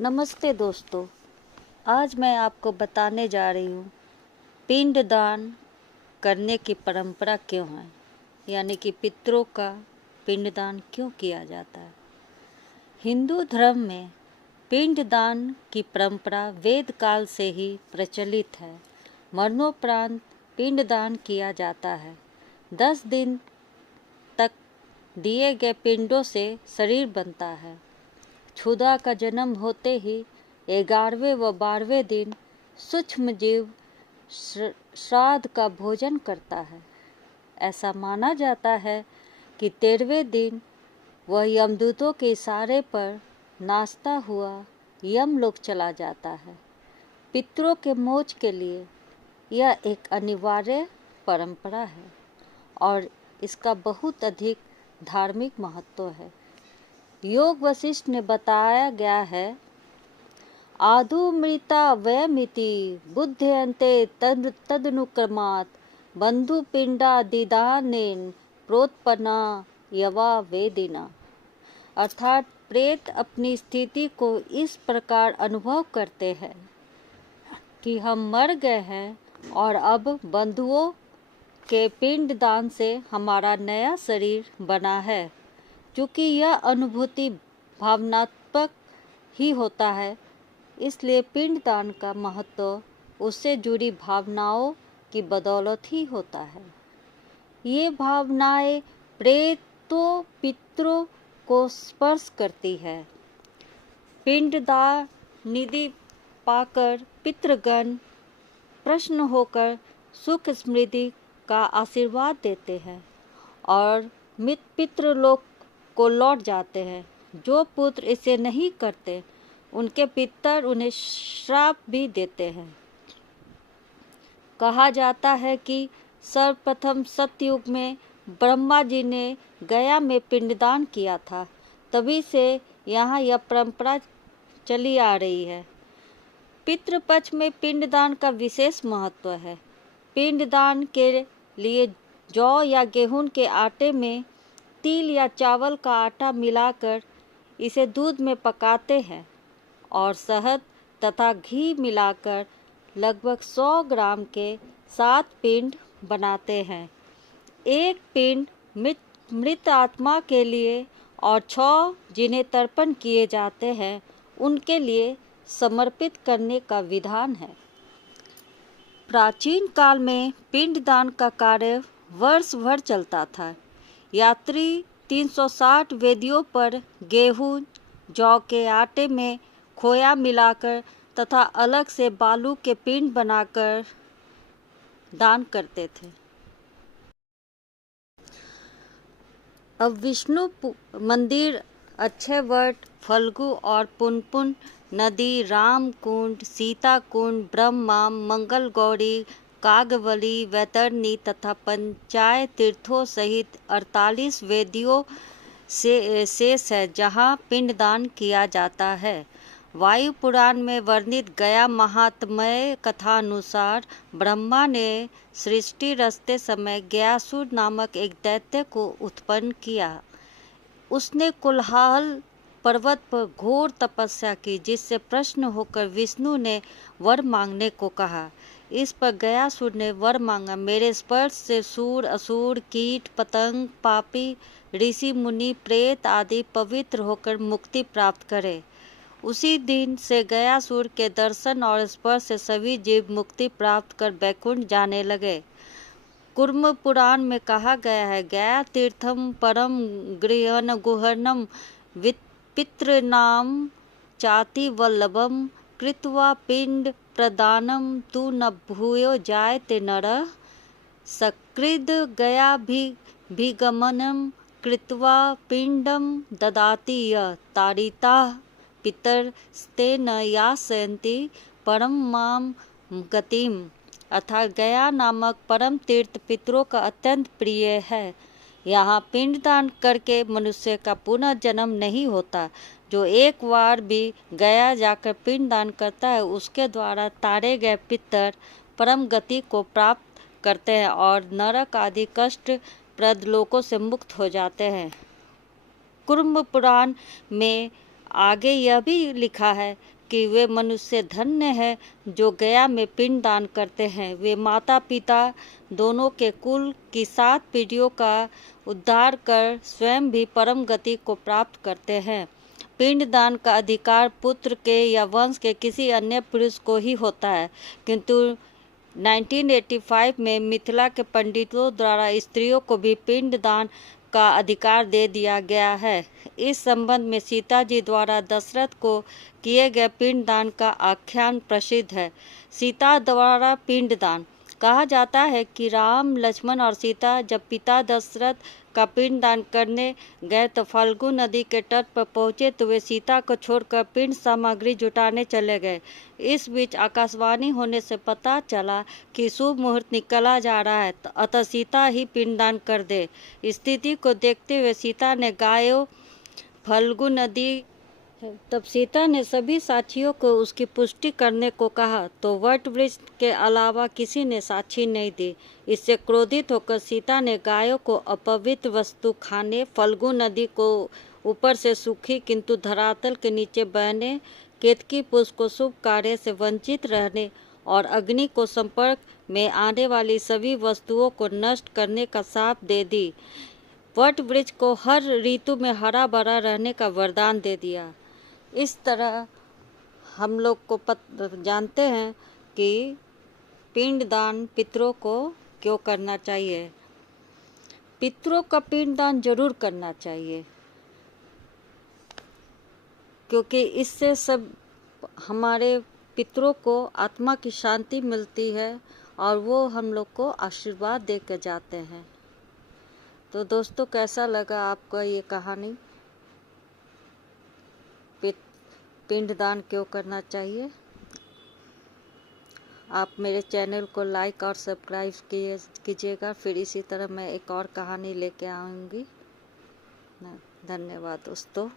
नमस्ते दोस्तों, आज मैं आपको बताने जा रही हूँ पिंडदान करने की परंपरा क्यों है, यानी कि पितरों का पिंडदान क्यों किया जाता है। हिंदू धर्म में पिंडदान की परंपरा वेद काल से ही प्रचलित है। मरणोपरांत पिंडदान किया जाता है। 10 दिन तक दिए गए पिंडों से शरीर बनता है। क्षुधा का जन्म होते ही 11वें व 12वें दिन सूक्ष्म जीव श्राद्ध का भोजन करता है। ऐसा माना जाता है कि 13वें दिन वह यमदूतों के इशारे पर नाचता हुआ यमलोक चला जाता है। पितरों के मोक्ष के लिए यह एक अनिवार्य परंपरा है और इसका बहुत अधिक धार्मिक महत्व है। योग वशिष्ठ ने बताया गया है, आदु मृता वयमिति बुद्ध्यन्ते तदनुक्रमात् बंधु पिंडा दिदानेन प्रोत्पन्ना यवा वेदिना। अर्थात प्रेत अपनी स्थिति को इस प्रकार अनुभव करते हैं कि हम मर गए हैं और अब बंधुओं के पिंडदान से हमारा नया शरीर बना है। क्योंकि यह अनुभूति भावनात्मक ही होता है, इसलिए पिंडदान का महत्व उससे जुड़ी भावनाओं की बदौलत ही होता है। ये भावनाएं प्रेतों पितरों को स्पर्श करती है। पिंडदान निधि पाकर पितृगण प्रसन्न होकर सुख समृद्धि का आशीर्वाद देते हैं और पितृलोक को लौट जाते हैं। जो पुत्र इसे नहीं करते उनके पितर उन्हें श्राप भी देते हैं। कहा जाता है कि सर्वप्रथम सतयुग में ब्रह्मा जी ने गया में पिंडदान किया था, तभी से यहाँ यह परंपरा चली आ रही है। पितृपक्ष में पिंडदान का विशेष महत्व है। पिंडदान के लिए जौ या गेहूं के आटे में तिल या चावल का आटा मिलाकर इसे दूध में पकाते हैं और शहद तथा घी मिलाकर लगभग 100 ग्राम के 7 पिंड बनाते हैं। एक पिंड मृत आत्मा के लिए और 6 जिन्हें तर्पण किए जाते हैं उनके लिए समर्पित करने का विधान है। प्राचीन काल में पिंडदान का कार्य वर्ष भर चलता था। यात्री 360 वेदियों पर गेहूं, जौ के आटे में खोया मिलाकर तथा अलग से बालू के पिंड बनाकर दान करते थे। अब विष्णु मंदिर, अक्षयवट, फल्गु और पुनपुन नदी, रामकुंड, सीताकुंड, ब्रह्मा, मंगल गौरी, कागवली, वैतरणी तथा पंचायत तीर्थों सहित 48 वेदियों से शेष है जहाँ पिंडदान किया जाता है। वायु पुराण में वर्णित गया महात्म्य कथा अनुसार ब्रह्मा ने सृष्टि रचते समय गयासुर नामक एक दैत्य को उत्पन्न किया। उसने कुल्हाल पर्वत पर घोर तपस्या की, जिससे प्रसन्न होकर विष्णु ने वर मांगने को कहा। इस पर गयासुर ने वर मांगा, मेरे स्पर्श से सूर, असुर, कीट, पतंग, पापी, ऋषि, मुनि, प्रेत आदि पवित्र होकर मुक्ति प्राप्त करे। उसी दिन से गयासुर के दर्शन और स्पर्श से सभी जीव मुक्ति प्राप्त कर वैकुंठ जाने लगे। कूर्म पुराण में कहा गया है, गया तीर्थम परम गृहन गुहनम पितृनाम चाति वल्लभम कृत्वा पिंड प्रदानम तु न भूयो जायते नरः सकृद गया भिगमनम कृत्वा पिंडम ददाति य तारिताः पितरस्तेन यास्यन्ति परमां गतिम। अर्थात गया नामक परम तीर्थ पितरों का अत्यंत प्रिय है। यहाँ पिंडदान करके मनुष्य का पुनः जन्म नहीं होता। जो एक बार भी गया जाकर पिंडदान करता है उसके द्वारा तारे गए पितर परम गति को प्राप्त करते हैं और नरक आदि कष्ट प्रद लोकों से मुक्त हो जाते हैं। कूर्म पुराण में आगे यह भी लिखा है कि वे मनुष्य धन्य है जो गया में पिंड दान करते हैं। वे माता पिता दोनों के कुल की 7 पीढ़ियों का उद्धार कर स्वयं भी परम गति को प्राप्त करते हैं। पिंडदान का अधिकार पुत्र के या वंश के किसी अन्य पुरुष को ही होता है, किंतु 1985 में मिथिला के पंडितों द्वारा स्त्रियों को भी पिंडदान का अधिकार दे दिया गया है। इस संबंध में सीता जी द्वारा दशरथ को किए गए पिंडदान का आख्यान प्रसिद्ध है। सीता द्वारा पिंडदान कहा जाता है कि राम, लक्ष्मण और सीता जब पिता दशरथ का पिंडदान करने गए तो फल्गु नदी के तट पर पहुंचे तो वे सीता को छोड़कर पिंड सामग्री जुटाने चले गए। इस बीच आकाशवाणी होने से पता चला कि शुभ मुहूर्त निकला जा रहा है, अतः सीता ही पिंडदान कर दे। स्थिति को देखते हुए सीता ने गायों फल्गु नदी तब सीता ने सभी साक्षियों को उसकी पुष्टि करने को कहा, तो वट वृक्ष के अलावा किसी ने साक्षी नहीं दी। इससे क्रोधित होकर सीता ने गायों को अपवित्र वस्तु खाने, फल्गु नदी को ऊपर से सूखी किंतु धरातल के नीचे बहने, केतकी पुष्प को शुभ कार्य से वंचित रहने और अग्नि को संपर्क में आने वाली सभी वस्तुओं को नष्ट करने का शाप दे दी। वट वृक्ष को हर ऋतु में हरा भरा रहने का वरदान दे दिया। इस तरह हम लोग को जानते हैं कि पिंडदान पितरों को क्यों करना चाहिए। पितरों का पिंडदान जरूर करना चाहिए, क्योंकि इससे सब हमारे पितरों को आत्मा की शांति मिलती है और वो हम लोग को आशीर्वाद दे के जाते हैं। तो दोस्तों, कैसा लगा आपको ये कहानी? पिंडदान क्यों करना चाहिए? आप मेरे चैनल को लाइक और सब्सक्राइब कीजिएगा। फिर इसी तरह मैं एक और कहानी लेके आऊँगी। धन्यवाद दोस्तों।